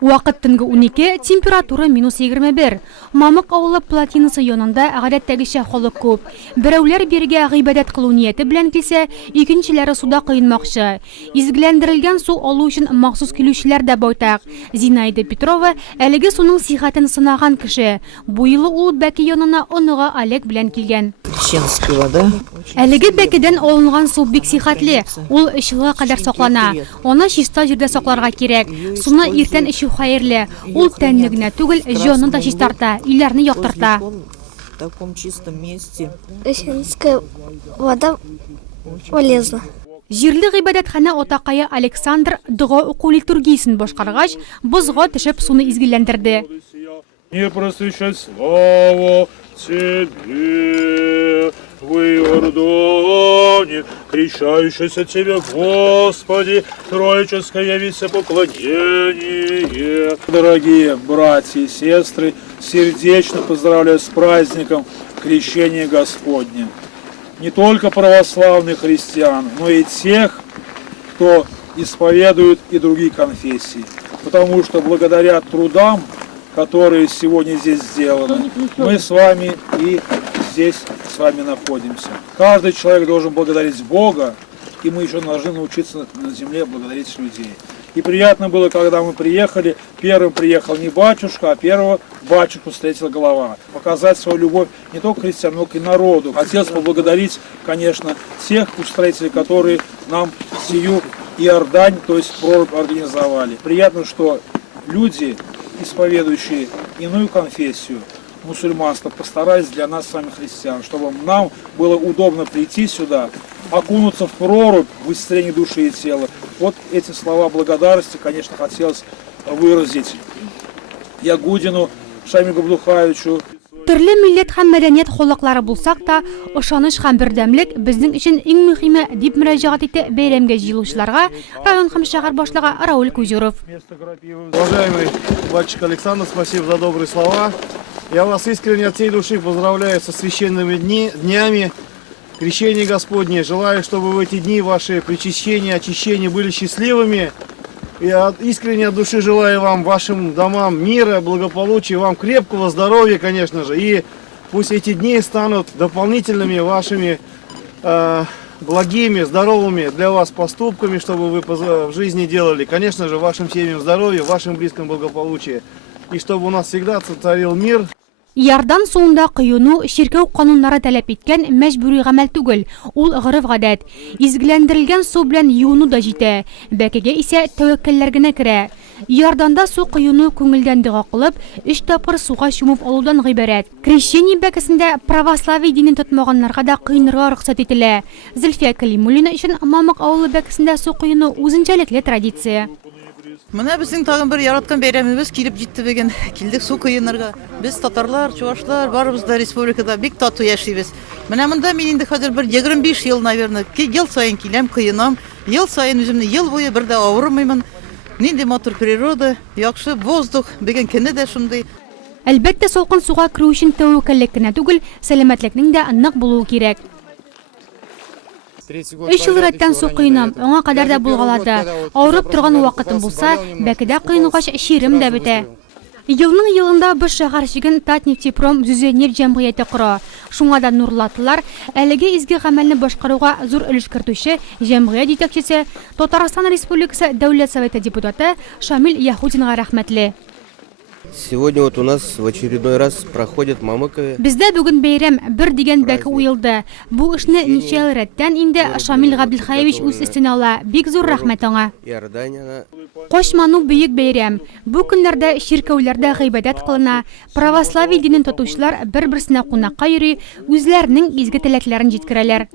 Вакыт төнге 12, температура -21. Мамык авылы плотинасы янында гадәттәгечә халык күп. Берәүләр бергә гыйбадәт кылу нияте белән килсә, икенчеләре суда кыйынмакчы. Изгеләндерелгән су алу өчен махсус килүчеләр дә байтак. Зинаида Петрова әлеге суның сихәтен сынаган кеше. Бу елы ул бәке янына оныга Олег белән килгән. Крещенская вода. Әлеге бәкедән алынган су бик сихәтле. Ул 3 елга кадәр саклана. Аны чиста җирдә сакларга кирәк. Суны иртән эчү хәерле. Ул тәнне генә түгел, җанны да чистарта, өйләрне яктырта. В таком чистом месте. Крещенская вода полезна. Җирле гыйбадәтханә атакае Александр дуга уку литургиясен башкаргач, бозга төшеп суны изгеләндерде. Не просвещать славу Тебе, в Иордане, крещающийся Тебе, Господи, троическое явится поклонение. Дорогие братья и сестры, сердечно поздравляю с праздником Крещения Господня. Не только православных христиан, но и тех, кто исповедует и другие конфессии. Потому что благодаря трудам, которые сегодня здесь сделаны, мы с вами и здесь с вами находимся. Каждый человек должен благодарить Бога, и мы еще должны научиться на земле благодарить людей. И приятно было, когда мы приехали, первым приехал не батюшка, а первого батюшку встретила голова. Показать свою любовь не только христианам, но и народу. Хотелось поблагодарить, конечно, тех устроителей, которые нам сию Иордань, то есть прорубь, организовали. Приятно, что люди, исповедующие иную конфессию, мусульманство, постарались для нас с вами христиан, чтобы нам было удобно прийти сюда, окунуться в прорубь в исцелении души и тела. Вот эти слова благодарности, конечно, хотелось выразить Ягудину, Шамилю Габдухаевичу. Төрле милләт һәм мәдәният холыклары булсак та, ышаныч һәм бердәмлек безнең өчен иң мөһиме дип мөрәҗәгать итте бәйрәмгә җыелучыларга район һәм шәһәр башлыгы Рауль Кузюров. Уважаемый батюшка Александр, спасибо за добрые слова. Я вас искренне от всей души поздравляю со священными днями Крещения Господне. Желаю, чтобы в эти дни ваши причащения, очищения были счастливыми. Я искренне от души желаю вам, вашим домам мира, благополучия, вам крепкого здоровья, конечно же. И пусть эти дни станут дополнительными вашими благими, здоровыми для вас поступками, чтобы вы в жизни делали. Конечно же, вашим семьям здоровья, вашим близким благополучия. И чтобы у нас всегда царил мир. Ярдан суында кыюну ширкәү кануннары таләп иткән мәҗбүри гамәл түгел, ул гырыф гадәт. Изгеләндерелгән су белән юыну да җитә. Бәкегә исә тәвәккәлләр генә керә. Ярданда су кыюну күңелдән дога кылып, 3 тапкыр суга чумып алудан гыйбарәт. Крещение бәкесендә православие динен тотмаганнарга да кыйнырга рөхсәт ителә. Зөлфия Калимуллина өчен Мамык авылы бәкесендә су кыюну үзенчәлекле традиция. Менә безнең тагын бер яраткан бәйрәмебез килеп җитте бүген. Килдек су кыенырга. Без татарлар, чуашлар, барыбыз да республикада бик тату яшибез. Менә монда мин инде хәзер бер 25 ел, наверное, ел сайын киләм, кыенам. Ел сайын үземне ел буе бер дә авырмыймын. Нинди матур природа, яхшы воздух, бүген көне дә шундый. Әлбәттә, салкын суга керү өчен тәвәккәллек кенә түгел, сәламәтлекнең дә нык булуы кирәк. 3 ел рәттән су кыйнам, аңа кадәр дә булгалады. Авырып торган вакытым булса, бәкедә кыйныгач ширем дә бетә. Елның елында без шәһәрчеген Татнефтепром Зүзенер җәмгыяте кора. Шуңа да нурлатылар, әлеге изге гамәлне башкаруга зур өлеш кертүче җәмгыять җитәкчесе Татарстан Республикасы Дәүләт Советы депутаты Шамил Яхудинга рәхмәтле. Сегодня вот у нас в очередной раз проходит Мамыкове. Бездә бүген бәйрәм бер дигән бәке уелды. Бу эшне ничә ел рәттән инде Шамил Габдулхаевич үз өстенә ала. Бик зур рәхмәт аңа. Кошману бөек бәйрәм. Бу көннәрдә ширкәүләрдә гыйбадәт кылына, православие динен тотучылар бер-берсенә кунакка йөри, үзләренең изге теләкләрен җиткерәләр.